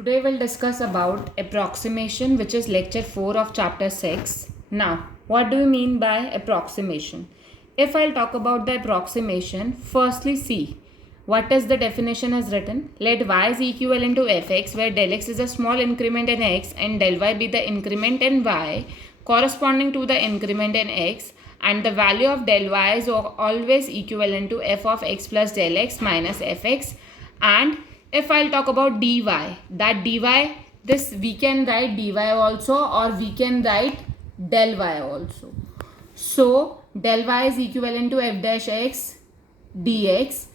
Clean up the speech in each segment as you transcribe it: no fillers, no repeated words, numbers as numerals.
Today we'll discuss about approximation, which is lecture 4 of chapter 6. Now, what do you mean by approximation? If I'll talk about the approximation, firstly see what is the definition as written. Let y is equivalent to fx, where del x is a small increment in x and del y be the increment in y corresponding to the increment in x, and the value of del y is always equivalent to f of x plus del x minus fx. And if I'll talk about dy, that dy, this we can write dy also, or we can write del y also. So del y is equivalent to f dash x dx,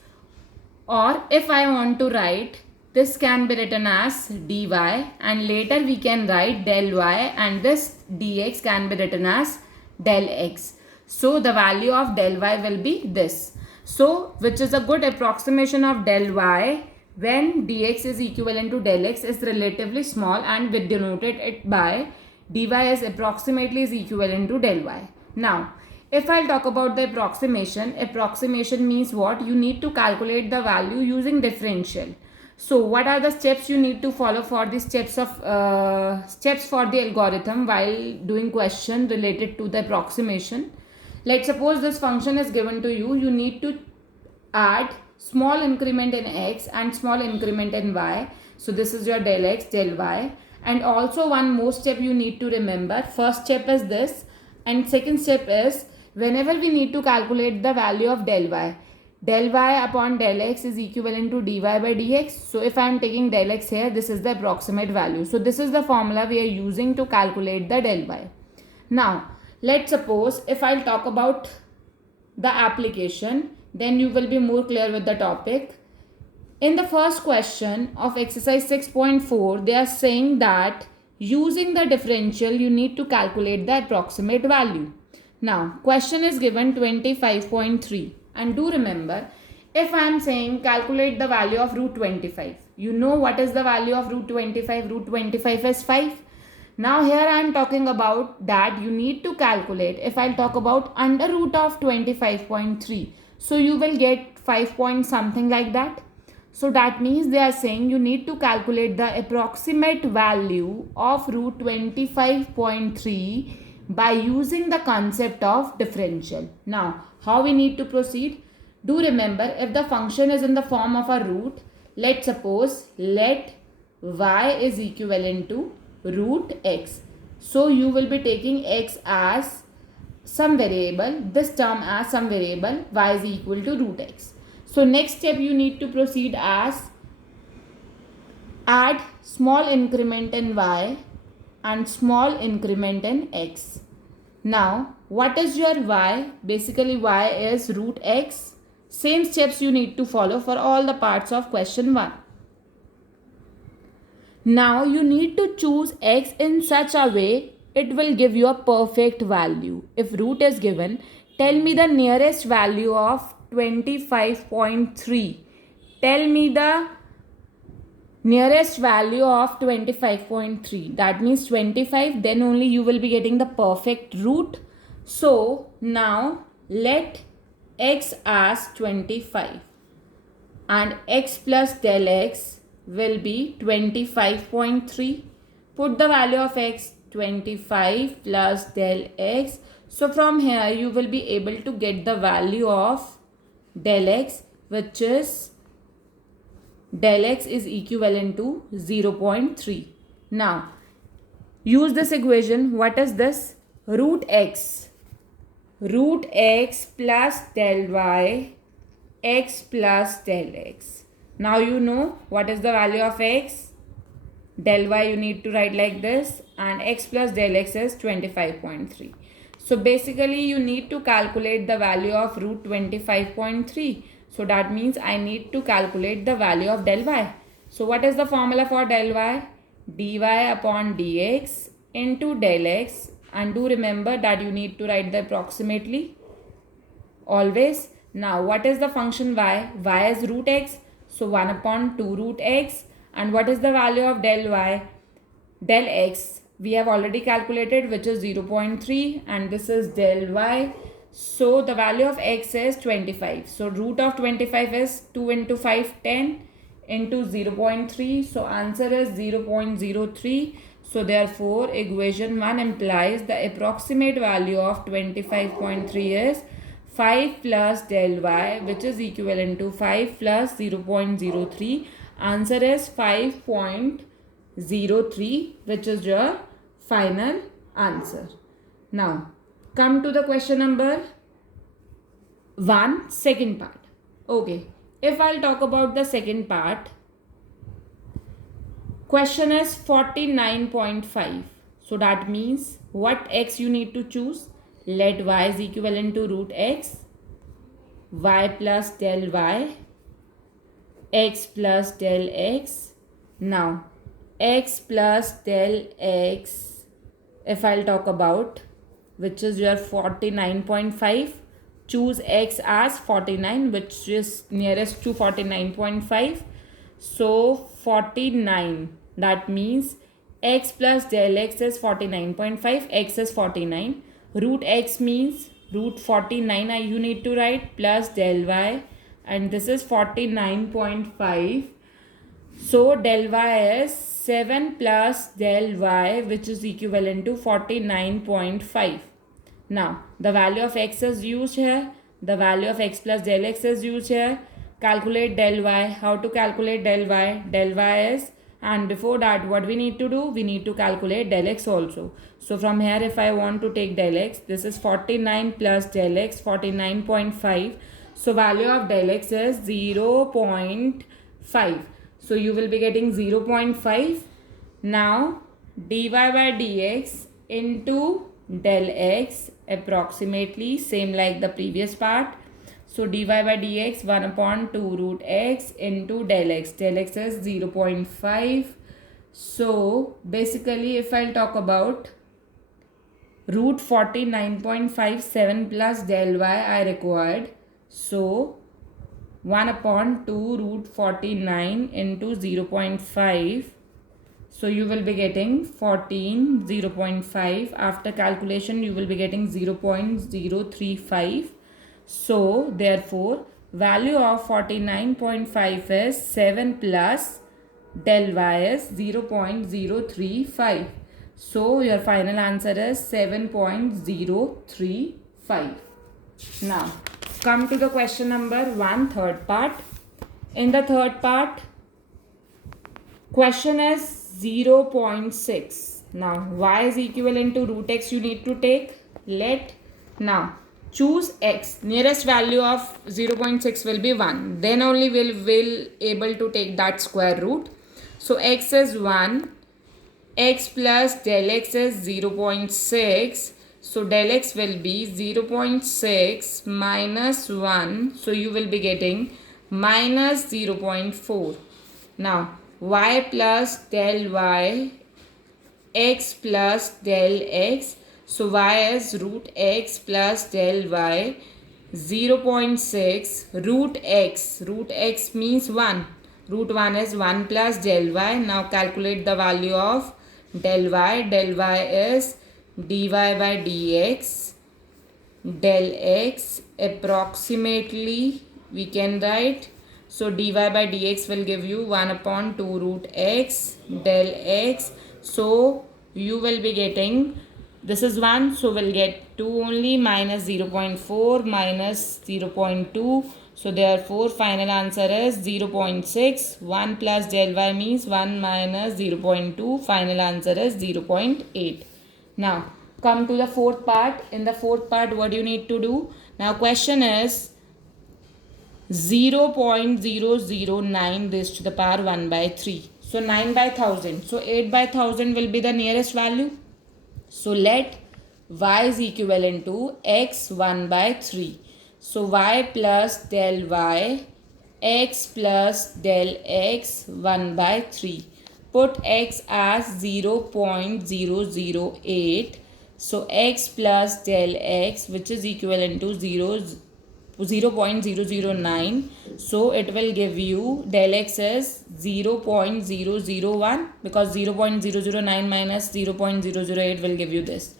or if I want to write, this can be written as dy, and later we can write del y, and this dx can be written as del x. So the value of del y will be this. So which is a good approximation of del y when dx is equivalent to del x is relatively small, and we denoted it by dy is approximately is equivalent to del y. Now, if I'll talk about the approximation means what? You need to calculate the value using differential. So what are the steps you need to follow for the steps for the algorithm while doing question related to the approximation? Let's suppose this function is given to you. You need to add small increment in x and small increment in y. So this is your del x, del y. And also one more step you need to remember. First step is this, and second step is whenever we need to calculate the value of del y upon del x is equivalent to dy by dx. So if I am taking del x here, this is the approximate value. So this is the formula we are using to calculate the del y. Now let's suppose if I'll talk about the application, then you will be more clear with the topic. In the first question of exercise 6.4, they are saying that using the differential, you need to calculate the approximate value. Now, question is given 25.3. And do remember, if I am saying calculate the value of root 25, you know what is the value of root 25? Root 25 is 5. Now here I am talking about that you need to calculate, if I talk about under root of 25.3. So you will get 5 point something like that. So that means they are saying you need to calculate the approximate value of root 25.3 by using the concept of differential. Now, how we need to proceed? Do remember, if the function is in the form of a root, let's suppose let y is equivalent to root x. So you will be taking x as some variable, this term as some variable, y is equal to root x. So next step you need to proceed as add small increment in y and small increment in x. Now what is your y? Basically y is root x. Same steps you need to follow for all the parts of question 1. Now you need to choose x in such a way it will give you a perfect value. If root is given, tell me the nearest value of 25.3. Tell me the nearest value of 25.3. That means 25, then only you will be getting the perfect root. So now let x as 25 and x plus del x will be 25.3. Put the value of x 25 plus del x. So from here you will be able to get the value of del x, which is del x is equivalent to 0.3. Now use this equation. What is this? Root x plus del y, x plus del x. Now you know what is the value of x. Del y you need to write like this, and x plus del x is 25.3. So basically you need to calculate the value of root 25.3. So that means I need to calculate the value of del y. So what is the formula for del y? dy upon dx into del x, and do remember that you need to write the approximately always. Now what is the function y? Y is root x. So 1 upon 2 root x. And what is the value of del y? Del x we have already calculated, which is 0.3, and this is del y. So the value of x is 25. So root of 25 is 2 into 5, 10. into 0.3. So answer is 0.03. So therefore equation 1 implies the approximate value of 25.3 is 5 plus del y, which is equivalent to 5 plus 0.03. Answer is 5.03, which is your final answer. Now come to the question number 1, second part. Okay, if I'll talk about the second part, question is 49.5. So that means what x you need to choose? Let y is equivalent to root x, y plus del y, x plus del x. Now x plus del x, if I'll talk about, which is your 49.5, choose x as 49, which is nearest to 49.5. So 49, that means x plus del x is 49.5, x is 49. Root x means root 49 you need to write, plus del y, and this is 49.5. So del y is 7 plus del y, which is equivalent to 49.5. Now the value of x is used here, the value of x plus del x is used here. Calculate del y. How to calculate del y? Del y is, and before that what we need to do? We need to calculate del x also. So from here if I want to take del x, this is 49 plus del x, 49.5. So value of del x is 0.5. So you will be getting 0.5. Now dy by dx into del x, approximately same like the previous part. So dy by dx 1 upon 2 root x into del x. Del x is 0.5. So basically if I'll talk about root 49.57 plus del y I required. So 1 upon 2 root 49 into 0.5. So you will be getting 14, 0.5. After calculation you will be getting 0.035. So therefore value of 49.5 is 7 plus del y is 0.035. So your final answer is 7.035. Now come to the question number 1, third part. In the third part, question is 0.6. Now y is equivalent to root x you need to take. Now choose x. Nearest value of 0.6 will be 1. Then only will able to take that square root. So x is 1. X plus del x is 0.6. So del x will be 0.6 minus 1. So you will be getting minus 0.4. Now y plus del y, x plus del x. So y is root x plus del y, 0.6 root x. Root x means 1. Root 1 is 1 plus del y. Now calculate the value of del y. Del y is dy by dx del x, approximately we can write. So dy by dx will give you 1 upon 2 root x del x. So you will be getting, this is 1, so we'll get 2 only, minus 0.4 minus 0.2. So therefore final answer is 0.6. 1 plus del y means 1 minus 0.2. Final answer is 0.8. Now come to the fourth part. In the fourth part what you need to do? Now question is 0.009 raised to the power 1 by 3. So 9 by 1000. So 8 by 1000 will be the nearest value. So let y is equivalent to x 1 by 3. So y plus del y, x plus del x 1 by 3. Put x as 0.008. So x plus del x, which is equivalent to 0.009. So it will give you del x is 0.001, because 0.009 minus 0.008 will give you this.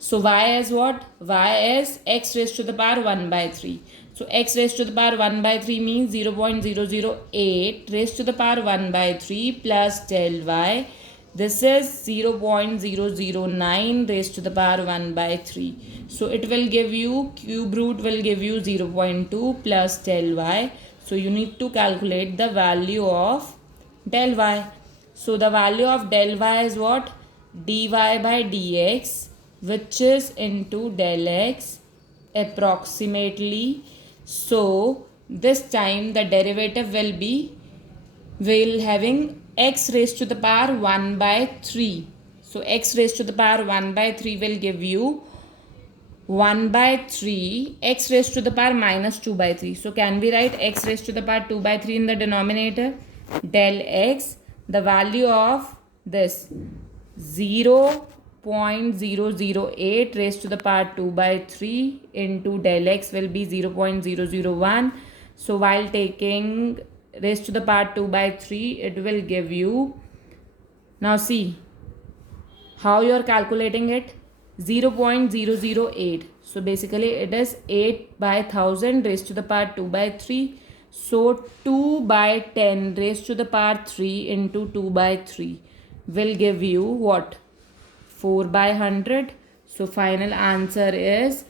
So y is what? Y is x raised to the power 1 by 3. So x raised to the power 1 by 3 means 0.008 raised to the power 1 by 3 plus del y. This is 0.009 raised to the power 1 by 3. So it will give you, cube root will give you 0.2 plus del y. So you need to calculate the value of del y. So the value of del y is what? Dy by dx, which is into del x approximately. So this time the derivative will having x raised to the power 1 by 3. So x raised to the power 1 by 3 will give you 1 by 3 x raised to the power minus 2 by 3. So can we write x raised to the power 2 by 3 in the denominator? Del x, the value of this 0.008 raised to the power 2 by 3 into del x will be 0.001. So while taking raised to the power 2 by 3, it will give you, now see how you are calculating it, 0.008. So basically it is 8 by 1000 raised to the power 2 by 3. So 2 by 10 raised to the power 3 into 2 by 3 will give you what? 4 by 100. So final answer is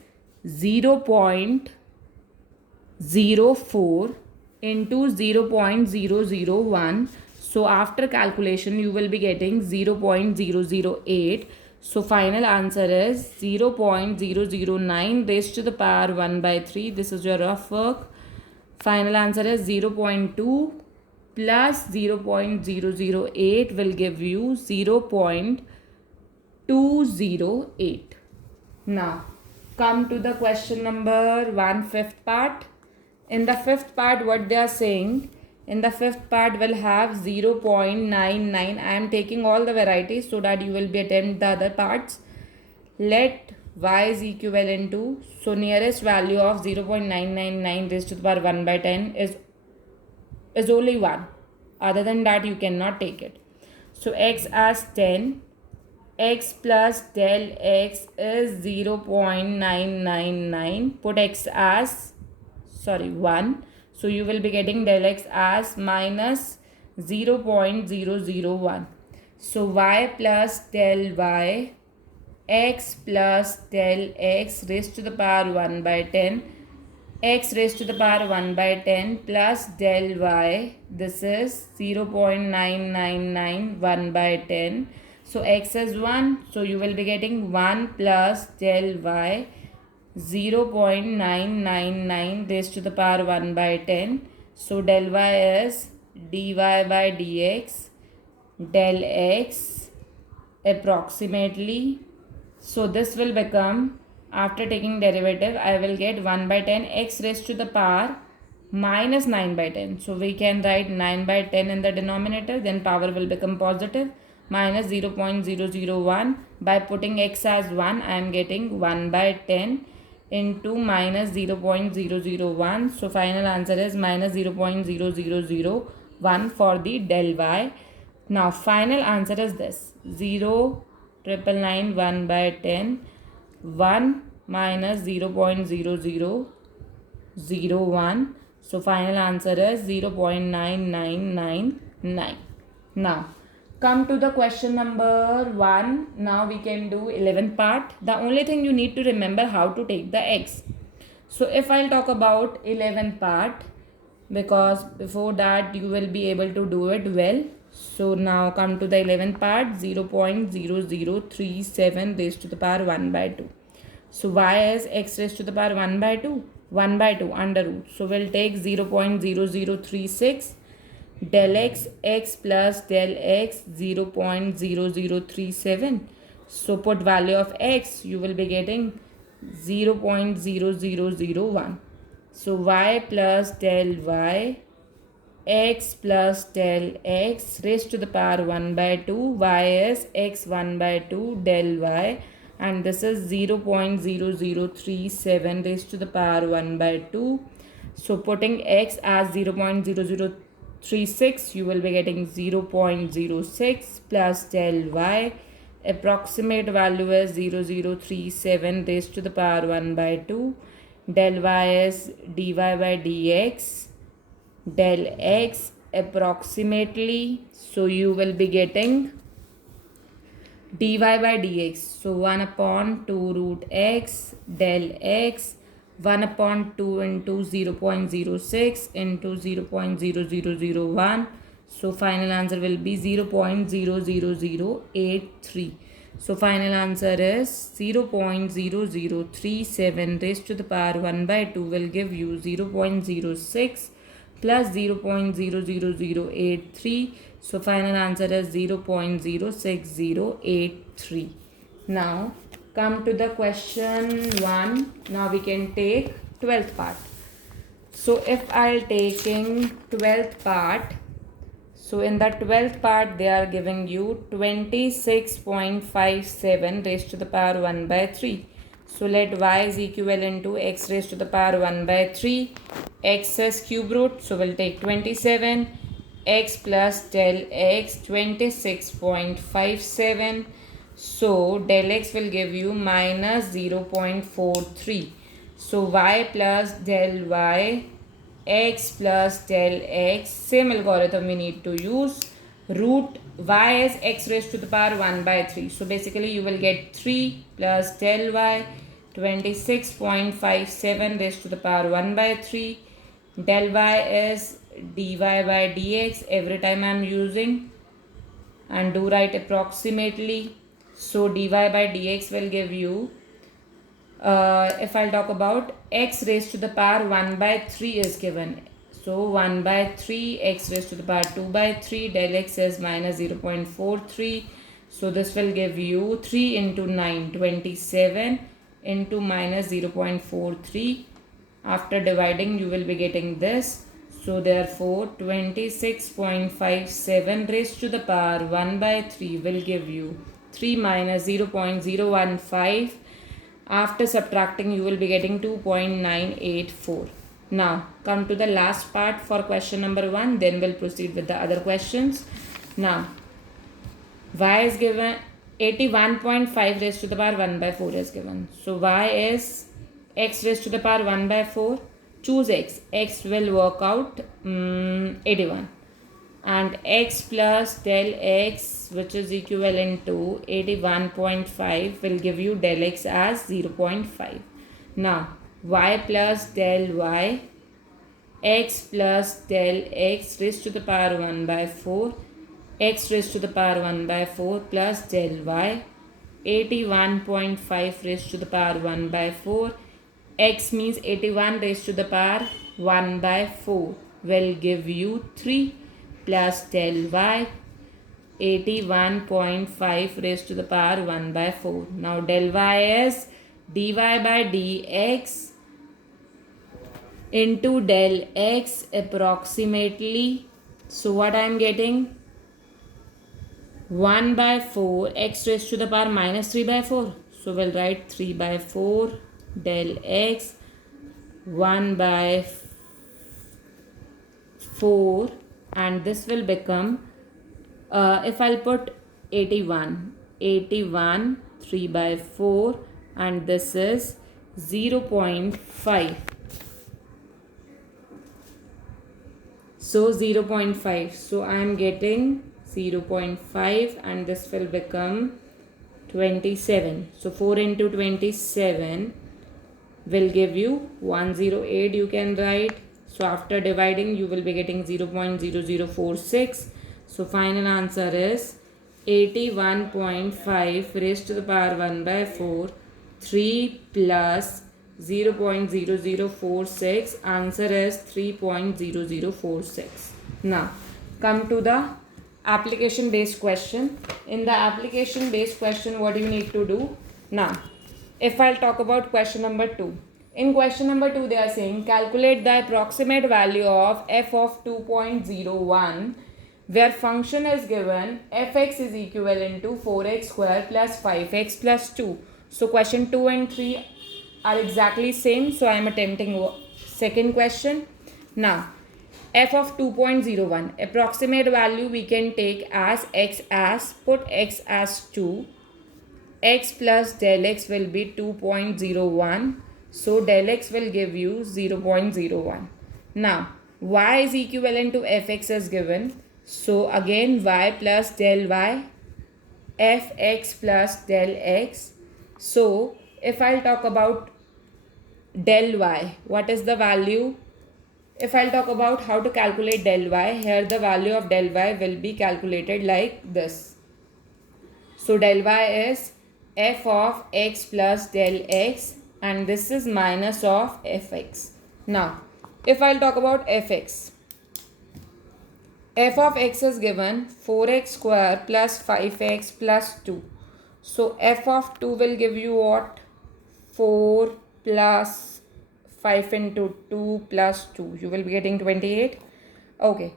0.04 into 0.001. So after calculation you will be getting 0.008. So final answer is 0.009 raised to the power 1 by 3. This is your rough work. Final answer is 0.2 plus 0.008 will give you 0.208. Now come to the question number 1, fifth part. In the fifth part, what they are saying, in the fifth part will have 0.99. I am taking all the varieties so that you will be attempt the other parts. Let y is equivalent to, so nearest value of 0.999 raised to the power 1 by 10 is only 1. Other than that you cannot take it. So x as 10, x plus del x is 0.999. Put x as 1. So you will be getting del x as minus 0.001. So y plus del y, x plus del x raised to the power 1 by 10, x raised to the power 1 by 10 plus del y, this is 0.999 1 by 10. So x is 1, so you will be getting 1 plus del y, 0.999 raised to the power 1 by 10. So del y is dy by dx del x approximately. So this will become, after taking derivative, I will get 1 by 10 x raised to the power minus 9 by 10. So we can write 9 by 10 in the denominator, then power will become positive, minus 0.001. By putting x as 1, I am getting 1 by 10 into minus 0.001. So final answer is minus 0.0001 for the del y. Now final answer is this, 0.999 1 by 10, 1 minus 0.0001. So final answer is 0.9999. Now come to the question number 1. Now we can do 11th part. The only thing you need to remember how to take the x. So if I'll talk about 11th part, because before that you will be able to do it well. So now come to the 11th part, 0.0037 raised to the power 1 by 2. So y is x raised to the power 1 by 2, 1 by 2 under root. So we'll take 0.0036 del x, x plus del x 0.0037. So put value of x, you will be getting 0.0001. So y plus del y, x plus del x raised to the power 1 by 2, y is x 1 by 2 del y, and this is 0.0037 raised to the power 1 by 2. So putting x as 0.0036, you will be getting 0.06 plus del y. Approximate value is 0.037 raised to the power 1 by 2. Del y is dy by dx, del x approximately, so you will be getting dy by dx. So 1 upon 2 root x del x, 1 upon 2 into 0.06 into 0.0001. So final answer will be 0.00083. So final answer is 0.0037 raised to the power 1 by 2 will give you 0.06 plus 0.00083. So final answer is 0.06083. Now come to the question 1. Now we can take 12th part. So if I'll taking 12th part, so in the 12th part they are giving you 26.57 raised to the power 1 by 3. So let y is equivalent to x raised to the power 1 by 3. X is cube root, so we'll take 27. X plus del x 26.57. So del x will give you minus 0.43. So y plus del y, x plus del x, same algorithm we need to use. Root y is x raised to the power 1 by 3. So basically you will get 3 plus del y 26.57 raised to the power 1 by 3. Del y is dy by dx. Every time I am using and do write approximately. So dy by dx will give you, if I'll talk about x raised to the power 1 by 3 is given. So 1 by 3, x raised to the power 2 by 3, del x is minus 0.43. So this will give you 3 into 9, 27 into minus 0.43. After dividing, you will be getting this. So therefore, 26.57 raised to the power 1 by 3 will give you 3 minus 0.015. After subtracting, you will be getting 2.984. Now, come to the last part for question number 1. Then we'll proceed with the other questions. Now, y is given 81.5 raised to the power 1 by 4 is given. So y is x raised to the power 1 by 4. Choose x. X will work out 81. And x plus del x, which is equivalent to 81.5, will give you del x as 0.5. Now, y plus del y, x plus del x raised to the power 1 by 4, x raised to the power 1 by 4 plus del y, 81.5 raised to the power 1 by 4, x means 81 raised to the power 1 by 4 will give you 3 plus del y, 81.5 raised to the power 1 by 4. Now del y is dy by dx into del x approximately. So what I am getting? 1 by 4 x raised to the power minus 3 by 4. So we'll write 3 by 4 del x 1 by 4, and this will become, if I'll put 81 3 by 4, and this is 0.5. So 0.5. So I am getting 0.5 and this will become 27. So 4 into 27 will give you 108, you can write. So after dividing, you will be getting 0.0046. So final answer is 81.5 raised to the power 1 by 4, 3 plus 0.0046. Answer is 3.0046. Now come to the application based question. In the application based question, what do you need to do? Now, if I'll talk about question number 2. In question number 2, they are saying calculate the approximate value of f of 2.01 where function is given fx is equivalent to 4x square plus 5x plus 2. So question 2 and 3 are exactly same. So I am attempting second question. Now, f of 2.01 approximate value we can take as x as, put x as 2, x plus del x will be 2.01. So del x will give you 0.01. Now y is equivalent to fx is given. So again y plus del y, fx plus del x. So if I'll talk about del y, what is the value? If I'll talk about how to calculate del y, here the value of del y will be calculated like this. So del y is f of x plus del x, and this is minus of fx. Now, if I'll talk about fx, f of x is given 4x square plus 5x plus 2. So f of 2 will give you what? 4 plus 5 into 2 plus 2. You will be getting 28. Okay.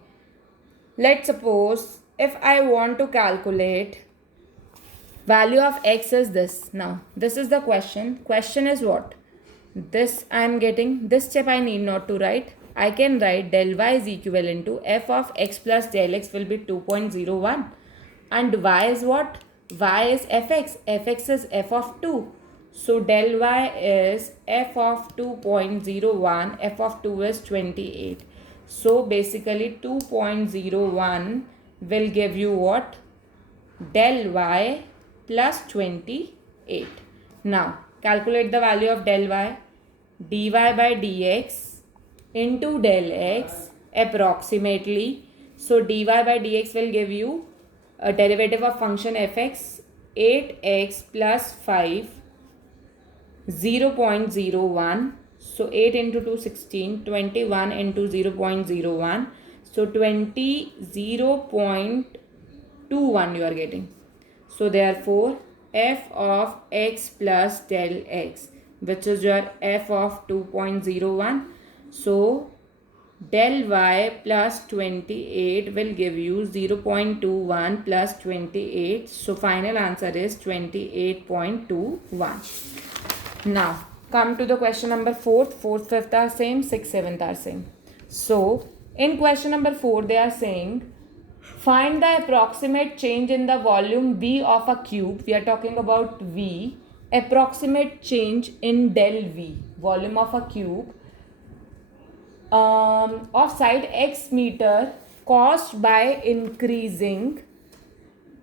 Let's suppose if I want to calculate value of x is this. Now, this is the question. Question is what? This I am getting. This step I need not to write. I can write del y is equivalent to f of x plus del x will be 2.01. And y is what? Y is fx. Fx is f of 2. So del y is f of 2.01. F of 2 is 28. So basically 2.01 will give you what? Del y plus 28. Now calculate the value of del y. Dy by dx into del x approximately. So dy by dx will give you a derivative of function fx 8x plus 5 0.01. So 8 into 2 16, 21 into 0.01. So 0.21 you are getting. So therefore f of x plus del x, which is your f of 2.01. So del y plus 28 will give you 0.21 plus 28. So final answer is 28.21. Now come to the question number 4. 4th, 5th are same, 6th, 7th are same. So in question number 4 they are saying find the approximate change in the volume V of a cube. We are talking about V. Approximate change in del V, volume of a cube, of side x meter caused by increasing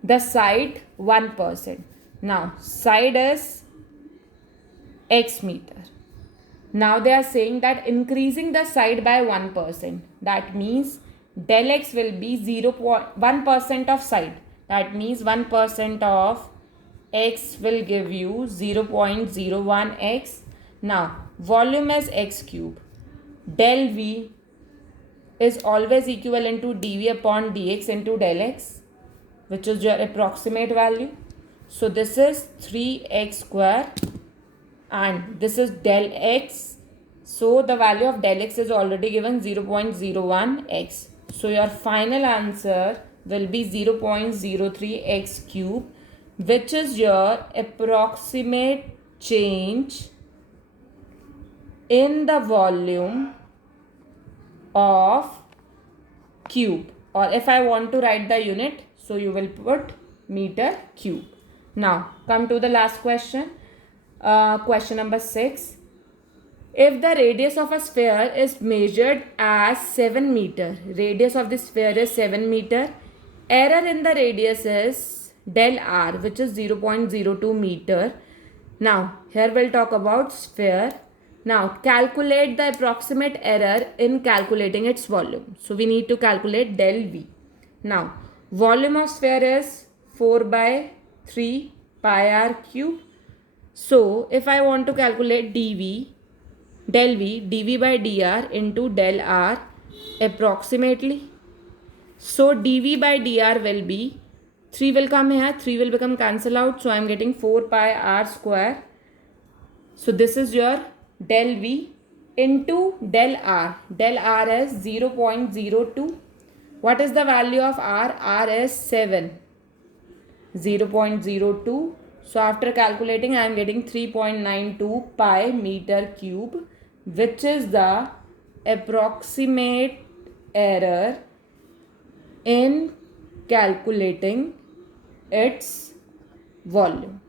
the side 1%. Now side is x meter. Now they are saying that increasing the side by 1%. That means del x will be 0.1% of side. That means 1% of x will give you 0.01x. Now volume is x cube. Del v is always equivalent to dv upon dx into del x, which is your approximate value. So this is 3x square and this is del x. So the value of del x is already given 0.01x. So your final answer will be 0.03x cube, which is your approximate change in the volume of cube. Or if I want to write the unit, so you will put meter cube. Now come to the last question. Question number 6. If the radius of a sphere is measured as 7 meter, radius of the sphere is 7 meter, error in the radius is del r, which is 0.02 meter. Now here we'll talk about sphere. Now calculate the approximate error in calculating its volume. So we need to calculate del v. Now volume of sphere is 4 by 3 pi r cube. So if I want to calculate dv, del v, dv by dr into del r approximately. So dv by dr will be 3 will come here, 3 will become cancel out. So I am getting 4 pi r square. So this is your del v into del r. Del r is 0.02. What is the value of r? R is 7. 0.02. So after calculating I am getting 3.92 pi meter cube, which is the approximate error in calculating its volume.